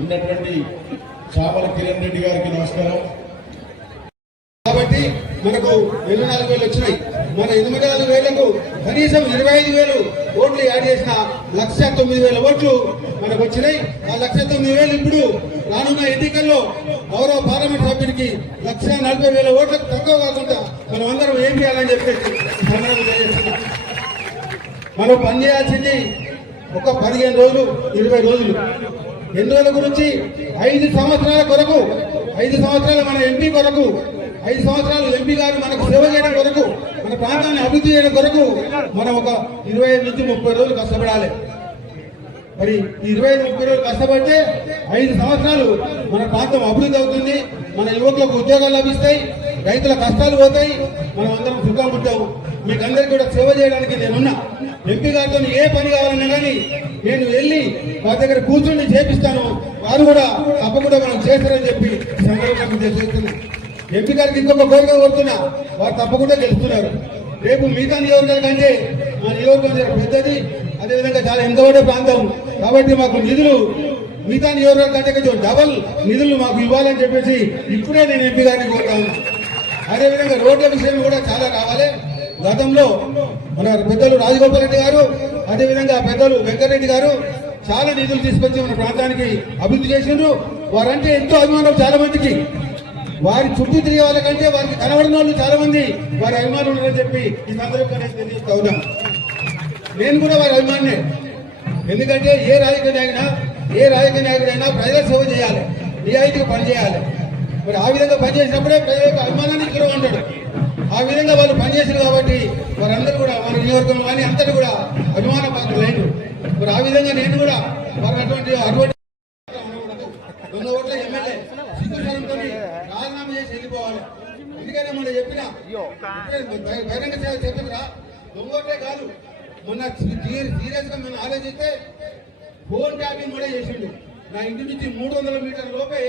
ఉన్నటువంటి చామల కిరణ్ రెడ్డి గారికి నమస్కారం. కాబట్టి మనకు 24,000 వచ్చినాయి. మన 24,000కు కనీసం 25,000 ఓట్లు యాడ్ చేసిన 1,09,000 ఓట్లు మనకు వచ్చినాయి. ఆ 1,09,000 ఇప్పుడు రానున్న ఎన్నికల్లో గౌరవ పార్లమెంట్ సభ్యునికి 1,40,000 ఓట్లకు తక్కువ కాకుండా మనం అందరం ఏం చేయాలని చెప్పేసి మనం పనిచేయాల్సింది ఒక 15 రోజులు 20 రోజులు. ఎన్ని రోజుల గురించి 5 సంవత్సరాల కొరకు, 5 సంవత్సరాలు మన ఎంపీ కొరకు, 5 సంవత్సరాలు ఎంపీ గారు మనకు సేవ చేయడం కొరకు, మన ప్రాంతాన్ని అభివృద్ధి చేయడం కొరకు మనం ఒక 25 నుంచి 30 రోజులు కష్టపడాలి. మరి 25-30 రోజులు కష్టపడితే 5 సంవత్సరాలు మన ప్రాంతం అభివృద్ధి అవుతుంది. మన యువకులకు ఉద్యోగాలు లభిస్తాయి, రైతుల కష్టాలు పోతాయి, మనం అందరం సుఖాలు ఉంటాము. మీకు అందరికీ కూడా సేవ చేయడానికి నేనున్నా. ఎంపీ గారితో ఏ పని కావాలన్నా కానీ నేను వెళ్ళి వారి దగ్గర కూర్చొని చేపిస్తాను. వారు కూడా తప్పకుండా మనం చేస్తారని చెప్పి సందర్భంగా చేస్తున్నా. ఎంపీ గారికి ఇంకొక కోరిక కోరుతున్నా, వారు తప్పకుండా గెలుస్తున్నారు. రేపు మిగతా నియోజకవర్గాల కంటే మా నియోజకవర్గం పెద్దది, అదేవిధంగా చాలా ఎంతవడే ప్రాంతం. కాబట్టి మాకు నిధులు మిగతా నియోజకవర్గాల కంటే కొంచెం డబల్ నిధులు మాకు ఇవ్వాలని చెప్పేసి ఇప్పుడే నేను ఎంపీ గారిని కోరుతాను. అదేవిధంగా రోడ్ల విషయం కూడా చాలా కావాలి. గతంలో మన పెద్దలు రాజగోపాల్ రెడ్డి గారు, అదేవిధంగా పెద్దలు వెంకటరెడ్డి గారు చాలా నిధులు తీసుకొచ్చి మన ప్రాంతానికి అభివృద్ధి చేసిండ్రు. వారంటే ఎంతో అభిమానం చాలా మందికి. వారి చుట్టూ తిరిగే వాళ్ళకంటే వారికి కనబడిన వాళ్ళు చాలా మంది వారి అభిమానులు ఉన్నారని చెప్పి ఈ సందర్భంగా తెలియజేస్తా ఉన్నాను. నేను కూడా వారి అభిమానే. ఎందుకంటే ఏ రాజకీయ నాయకుడైనా ప్రజల సేవ చేయాలి, నిజాయితీగా పనిచేయాలి. మరి ఆ విధంగా పనిచేసినప్పుడే ప్రజల యొక్క అభిమానాన్ని ఇక్కడ ఉంటాడు. ఆ విధంగా వాళ్ళు పనిచేశారు కాబట్టి వారందరూ కూడా మన నియోజకవర్గం కానీ అంతటి కూడా అభిమాన పాత్రలైన. మరి ఆ విధంగా నేను కూడా వారు అటువంటి 200 ఓట్ల ఎమ్మెల్యే సిద్ధంతో రాజీనామా చేసి వెళ్ళిపోవాలి. ఎందుకంటే మొన్న చెప్పిన బహిరంగ సేవ చెప్తున్నా, దొంగోట్లే కాదు, మొన్న సీరియస్ గా మనం ఆలోచిస్తే ఫోన్ ట్యాపింగ్ కూడా చేసిండు. నా ఇంటి నుంచి 300 మీటర్ల లోపే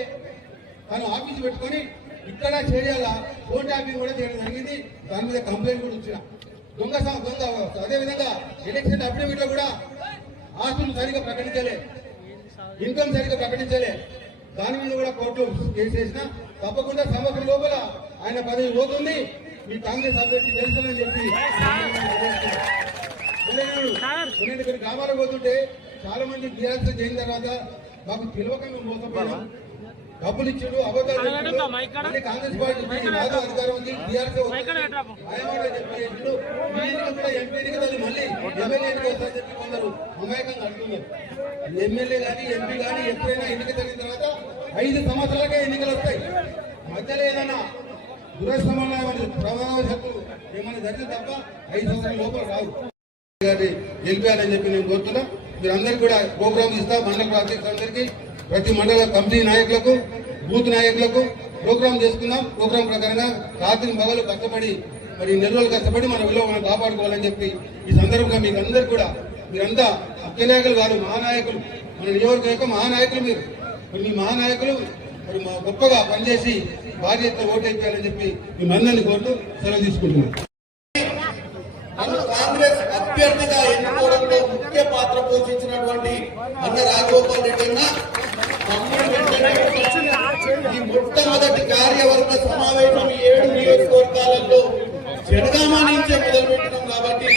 తను ఆఫీస్ పెట్టుకొని ఇక్కడ చేయాల ఫోన్ ట్యాపింగ్ కూడా చేయడం జరిగింది. దాని మీద కంప్లైంట్ కూడా ఇచ్చిన దొంగ. అదేవిధంగా ఎలక్షన్ అఫిడవిట్ లో కూడా ఆస్తులు సరిగా ప్రకటించలే, ఇన్కమ్ సరిగా ప్రకటించలే. దాని మీద కూడా కోర్టులో కేసు చేసిన తప్పకుండా సంవత్సరం లోపల ఆయన పదవి పోతుంది. మీ కాంగ్రెస్ అభ్యర్థి తెలుసులని చెప్పి కొన్ని గ్రామాలకు పోతుంటే చాలా మంది టీఆర్ఎస్ చేయిన తర్వాత మాకు పిలవకంగా మోసపోయాం, డబ్బులు ఇచ్చాడు, అబద్ధాలు కాంగ్రెస్ పార్టీ అధికారం ఉంది, టీఆర్ఎస్ ఎంపీ మళ్ళీ ఎమ్మెల్యే ఎన్నిక వస్తారని చెప్పి కొందరు అమాయకంగా అంటున్నారు. ఎమ్మెల్యే కానీ ఎంపీ కానీ ఎప్పుడైనా ఎన్నిక జరిగిన తర్వాత 5 సంవత్సరాలకే ఎన్నికలు వస్తాయి. మధ్యలో ఏదైనా దురసమన్నా ప్రమాదవశాత్తు ఏమైనా జరిగిన తప్ప 5 సంవత్సరాల లోపల రావు. గెలిపారని చెప్పి నేను కోరుతున్నా. మీరందరికీ కూడా ప్రోగ్రామ్ ఇస్తా. మండల ప్రాంతీయులందరికీ, ప్రతి మండల కమిటీ నాయకులకు, బూత్ నాయకులకు ప్రోగ్రాం చేసుకుందాం. ప్రోగ్రాం ప్రకారంగా రాత్రి పగలు కష్టపడి, మరి 4 రోజులు కష్టపడి మన విలువ మనం కాపాడుకోవాలని చెప్పి ఈ సందర్భంగా మీకు అందరు కూడా, మీరంతా ముఖ్య నాయకులు కాదు, మహానాయకులు, మన నియోజకవర్గం యొక్క మహానాయకులు మీరు. మరి మీ మహానాయకులు మరి గొప్పగా పనిచేసి భారీ ఎత్తున ఓటు అయిపోయారని చెప్పి మీ అందరినీ కోరుతూ సెలవు తీసుకుంటున్నాను. కాంగ్రెస్ అభ్యర్థిగా ఎన్నుకోవడంలో ముఖ్య పాత్ర పోషించినటువంటి అన్న రాజగోపాల్ రెడ్డి అన్న ఈ మొట్టమొదటి కార్యవర్గ సమావేశం 7 నియోజకవర్గాలలో జనగామ నుంచే మొదలుపెట్టినాం. కాబట్టి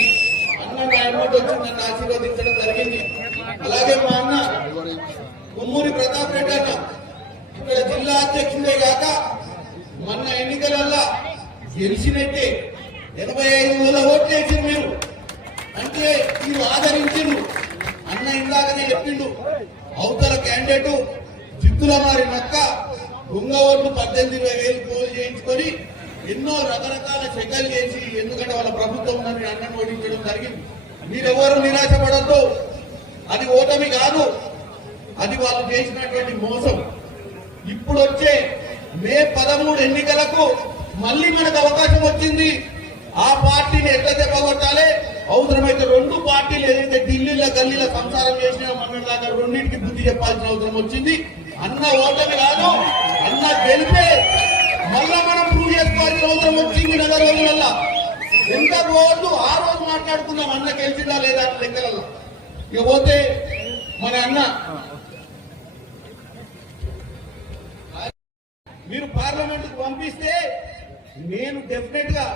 అన్న నా ఎమ్మటి వచ్చి నన్ను ఆశీర్వదించడం జరిగింది. అలాగే మా అన్న కొమ్మూరి ప్రతాప్ రెడ్డి అన్న ఇక్కడ జిల్లా అధ్యక్షుడే కాక మొన్న ఎన్నికలల్లో గెలిచినట్టే 85,000 ఓట్లు వేసిండు. మీరు అంటే మీరు ఆదరించిండు. అన్న ఇందాకనే చెప్పిండు, అవతల క్యాండిడేట్ జిత్తుల మారి నక్క దొంగ ఓట్లు 18,000-20,000 పోలు చేయించుకొని ఎన్నో రకరకాల చెక్కలు చేసి, ఎందుకంటే వాళ్ళ ప్రభుత్వం ఉందని అన్నను ఓడించడం జరిగింది. మీరెవరు నిరాశపడద్దు, అది ఓటమి కాదు, అది వాళ్ళు చేసినటువంటి మోసం. ఇప్పుడు వచ్చే మే 13 ఎన్నికలకు మళ్ళీ మనకు అవకాశం వచ్చింది. ఆ పార్టీని ఎట్లా దెబ్బకొట్టాలి, అవసరమైతే రెండు పార్టీలు ఏదైతే ఢిల్లీలో గల్లీలో సంసారం చేసినా మొన్నటిదాకా రెండింటికి బుద్ధి చెప్పాల్సిన అవసరం వచ్చింది. అన్న ఓటమి కాదు, అన్న గెలిపే మళ్ళా మనం ప్రూవ్ చేసుకోవాల్సిన అవసరం వచ్చింది. నెల రోజులల్లా ఎంత రోజు ఆ రోజు మాట్లాడుకుందాం అన్న గెలిచిందా లేదా లెక్కలలో. ఇక పోతే మన అన్న మీరు పార్లమెంట్ కు పంపిస్తే నేను డెఫినెట్ గా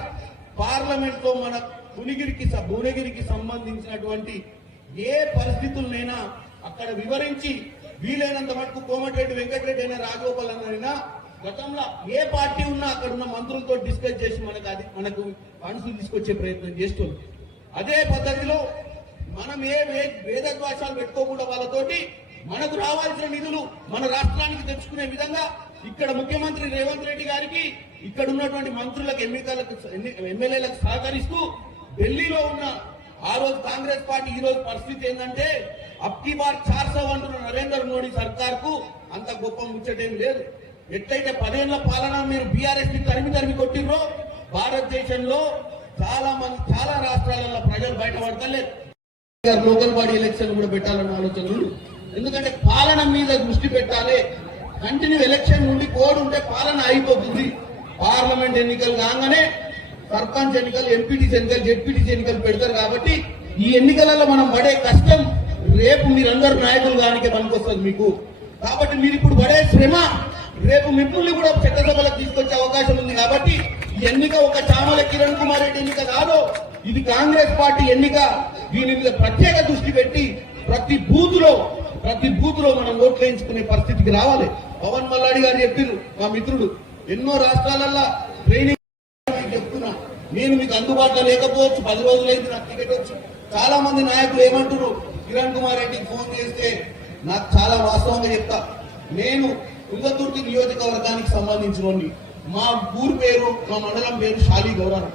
పార్లమెంట్ లో మన భువనగిరికి సంబంధించినటువంటి ఏ పరిస్థితులనైనా అక్కడ వివరించి వీలైనంత మటుకు కోమటిరెడ్డి వెంకటరెడ్డి అయినా రాజగోపాల్ అన్నైనా గతంలో ఏ పార్టీ ఉన్నా అక్కడ ఉన్న మంత్రులతో డిస్కస్ చేసి మనకు ఫండ్స్ తీసుకొచ్చే ప్రయత్నం చేస్తుంది. అదే పద్ధతిలో మనం ఏ వేదద్వాసాలు పెట్టుకోకుండా వాళ్ళతోటి మనకు రావాల్సిన నిధులు మన రాష్ట్రానికి తెచ్చుకునే విధంగా ఇక్కడ ముఖ్యమంత్రి రేవంత్ రెడ్డి గారికి ఇక్కడ ఉన్నటువంటి మంత్రులకు ఎమ్మెల్యేలకు సహకరిస్తూ ఢిల్లీలో ఉన్న ఆ రోజు కాంగ్రెస్ పార్టీ ఈ రోజు పరిస్థితి ఏంటంటే అబ్కీ బార్ 400 అంటున్న నరేంద్ర మోడీ సర్కార్ కు అంత గొప్ప ముచ్చటేం లేదు. ఎట్లయితే 10 ఏళ్ల పాలన మీరు బీఆర్ఎస్ ని తరిమి కొట్టిర్రో భారతదేశంలో చాలా రాష్ట్రాలలో ప్రజలు బయటపడతలేరు. లోకల్ బాడీ ఎలక్షన్ కూడా పెట్టాలన్న ఆలోచనలు. ఎందుకంటే పాలన మీద దృష్టి పెట్టాలి. కంటిన్యూ ఎలక్షన్ నుండి కోడ్ ఉంటే పాలన అయిపోతుంది. పార్లమెంట్ ఎన్నికలు కాగానే సర్పంచ్ ఎన్నికలు, ఎంపీటీసీ ఎన్నికలు, జెడ్పీటీసీ ఎన్నికలు పెడతారు. కాబట్టి ఈ ఎన్నికలలో మనం పడే కష్టం రేపు మీరందరూ నాయకులు దానికే పనికొస్తుంది మీకు. కాబట్టి మీరు ఇప్పుడు పడే శ్రమ రేపు మిమ్మల్ని కూడా చట్టసభలకు తీసుకొచ్చే అవకాశం ఉంది. కాబట్టి ఈ ఎన్నిక ఒక చామల కిరణ్ కుమార్ రెడ్డి ఎన్నిక కాదు, ఇది కాంగ్రెస్ పార్టీ ఎన్నిక. దీని మీద ప్రత్యేక దృష్టి పెట్టి ప్రతి బూత్ లో మనం ఓట్లు వేయించుకునే పరిస్థితికి రావాలి. పవన్ మల్లాడి గారు చెప్పారు, మా మిత్రుడు ఎన్నో రాష్ట్రాలల్లో ట్రైనింగ్ చెప్తున్నా. నేను మీకు అందుబాటులో లేకపోవచ్చు, 10 రోజులైంది నాకు టికెట్ వచ్చి. చాలా మంది నాయకులు ఏమంటారు, కిరణ్ కుమార్ రెడ్డికి ఫోన్ చేస్తే నాకు చాలా వాస్తవంగా చెప్తా. నేను తుంగతుర్తి నియోజకవర్గానికి సంబంధించిన మా ఊరు పేరు, మా మండలం పేరు శాలి గౌరవం.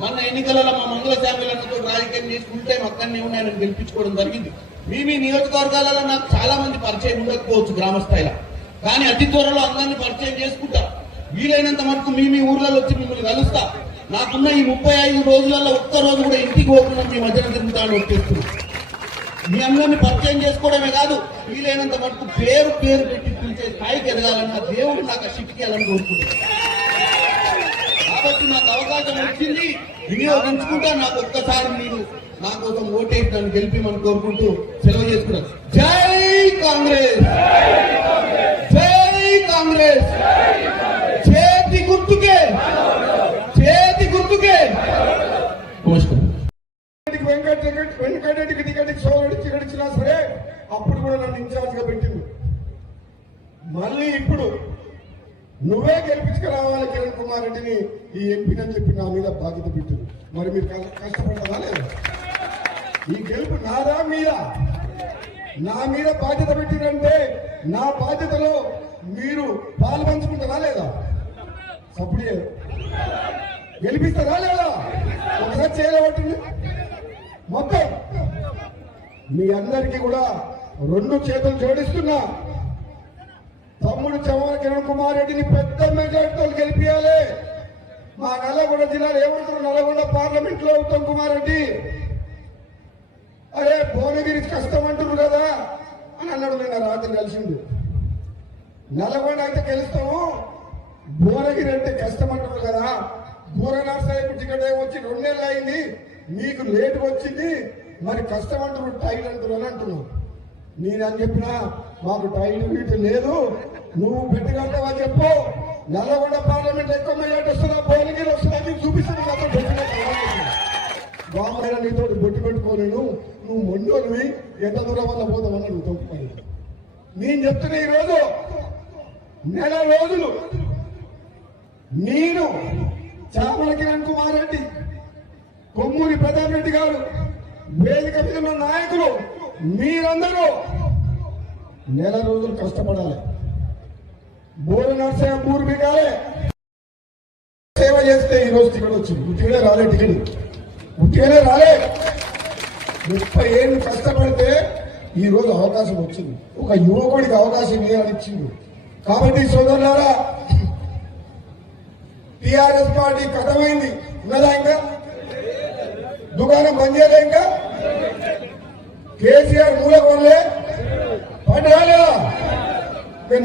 మొన్న ఎన్నికలలో మా మంగళ శాఖలతో రాజకీయం చేసుకుంటే అక్కడనే ఉండి ఆయన గెలిపించుకోవడం జరిగింది. మీ నియోజకవర్గాలలో నాకు చాలా మంది పరిచయం ఉండకపోవచ్చు గ్రామ స్థాయిలో, కానీ అతి త్వరలో అందరినీ పరిచయం చేసుకుంటా. వీలైనంత మటుకు మీ ఊర్లలో వచ్చి మిమ్మల్ని కలుస్తా. నాకున్న ఈ 35 రోజులలో ఒక్క రోజు కూడా ఇంటికి పోకుండా మీ మధ్యన తిరుగుతాను వచ్చేస్తున్నా. మీ అందరినీ పరిచయం చేసుకోవడమే కాదు, వీలైనంత మటుకు పేరు పెట్టి పిలిచే స్థాయికి ఎదగాలన్న దేవుడు నాకు ఆ శక్తికి వెళ్ళని కోరుకుంటున్నాను. కాబట్టి నాకు అవకాశం వచ్చింది, వినియోగించుకుంటా. నాకు ఒక్కసారి మీరు నా కోసం ఓటేసి నన్ను గెలిపిమని కోరుకుంటూ సెలవు చేసుకున్నాను. జై కాంగ్రెస్, జై కాంగ్రెస్, చేతి గుర్తుకే. నమస్కారం. వెంకటరెడ్డికి టికెట్ ఇచ్చినా సరే అప్పుడు కూడా నన్ను ఇన్ఛార్జ్ గా పెట్టింది. మళ్ళీ ఇప్పుడు నువ్వే గెలిపించుకురావాలి కిరణ్ కుమార్ రెడ్డిని ఈ ఎంపీని అని చెప్పి నా మీద బాధ్యత పెట్టింది. మరి మీరు కష్టపడ్డారా లేదా? ఈ గెలుపు నాదా మీరా? నా మీద బాధ్యత పెట్టినంటే నా బాధ్యతలో మీరు పాలు పంచుకుంటారా లేదా? సప్పుడు గెలిపిస్తారా లేదా? ఒకసారి చేయలేబట్టింది. మొత్తం మీ అందరికీ కూడా 2 చేతులు జోడిస్తున్నా. తమ్ముడు చమల కిరణ్ కుమార్ రెడ్డిని పెద్ద మెజార్టీతో గెలిపించాలి. మా నల్లగొండ జిల్లాలో ఏమంటారు, నల్లగొండ పార్లమెంట్ లో ఉత్తమ్ కుమార్ రెడ్డి అరే భువనగిరి కష్టం అంటున్నారు కదా అని అన్నాడు. నేను రాత్రి కలిసింది. నల్లగొండ అయితే గెలుస్తాము, భువనగిరి అంటే కష్టం అంటున్నారు కదా. భూరనాథ్ టికెట్ వచ్చి 2 నెలలు అయింది, మీకు లేట్ వచ్చింది, మరి కష్టం అంటున్నారు, టైల్ అంటున్నారు అని అంటున్నావు. నేనని చెప్పినా మాకు టైల్ వీటి లేదు, నువ్వు పెట్టగలుగుతావా చెప్పు. నల్లగొండ పార్లమెంట్ ఎక్కువ మెజార్టీ వస్తుందా, భువనగిరి వస్తుందా నీకు చూపిస్తాను కదా. బామ్మ నీతో బొట్టు పెట్టుకోలేను, నువ్వు మొండోనివి, ఎంత దూరం వల్ల పోతావని నువ్వు తొక్కుపోయి. నేను చెప్తున్నా ఈరోజు నెల రోజులు నేను చామల కిరణ్ కుమార్ రెడ్డి, కొమ్మూరి ప్రతాప్ రెడ్డి గారు, వేదిక మీద ఉన్న నాయకులు మీరందరూ నెల రోజులు కష్టపడాలి. బోర నర్సయ్య ఊరు మిగాలే సేవ చేస్తే ఈ రోజు ఇక్కడ వచ్చి వచ్చింది. ఉట్టిగానే రాలే టికెట్, ఉట్టిగానే రాలే. 30 ఏళ్ళు కష్టపడితే ఈ రోజు అవకాశం వచ్చింది. ఒక యువకుడికి అవకాశం ఇచ్చింది. కాబట్టి సోదరులారా, టిఆర్ఎస్ పార్టీ కథమైంది. ఉన్నదా ఇంకా? దుకాణం బంద్ చేయలే ఇంకా? కేసీఆర్ మూల కొనలే పడ్డాలా?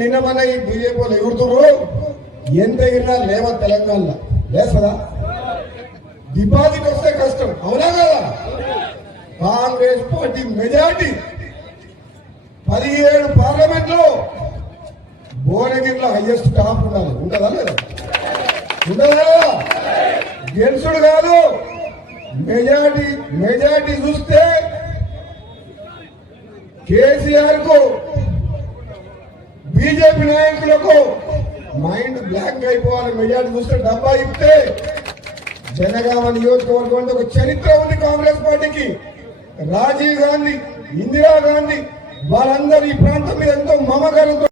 నిన్న మన ఈ బీజేపీ వాళ్ళు ఎగురుతున్నారు. ఎంత ఎగిరినా లేవ తెలంగాణలో లేసదా? డిపాజిట్ వస్తే కష్టం, అవునా కదా? కాంగ్రెస్ పార్టీ మెజార్టీ 17 పార్లమెంట్ లో భువనగిరిలో హైయెస్ట్ టాప్ ఉండాలి. ఉంటుందా లేదా? ఉండదా? గెలుసుడు కాదు, మెజార్టీ చూస్తే కేసీఆర్ కు బీజేపీ నాయకులకు మైండ్ బ్లాంక్ అయిపోవాలి. మెజార్టీ చూస్తే డబ్బా ఇస్తే జనగామ నియోజకవర్గం అంటే ఒక చరిత్ర ఉంది కాంగ్రెస్ పార్టీకి. రాజీవ్ గాంధీ, ఇందిరాగాంధీ వాళ్ళందరూ ఈ ప్రాంతం మీద ఎంతో మమకారంతో